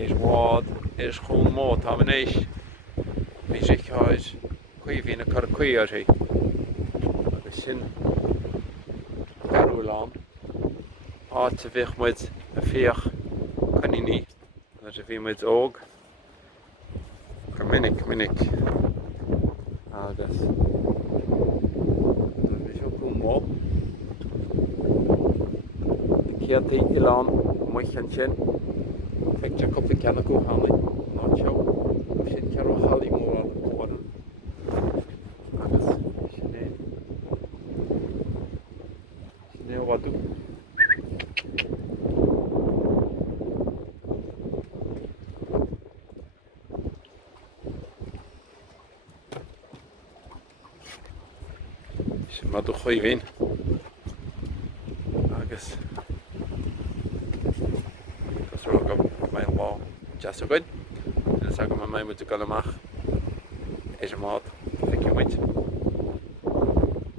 is bhád is Chuan Mó tá éis bhí sé ceáid Caoimhín a chur chuí ar sé agus sin garúlán áit a bhíoh muid a fíoch chuníní agus a bhí muid óg gur minic agus bhí seo Chuan Mó céantaí Oileán muich an sin feicte cuppa ceanna go hálaí ná teo sin cear halaí mór an bhna agus sinné bhadú sin Madra Chaoimhín agus Mhaigh Eo just a good. It's like my mind with the gun amach. Is a mod. Thank you, mate.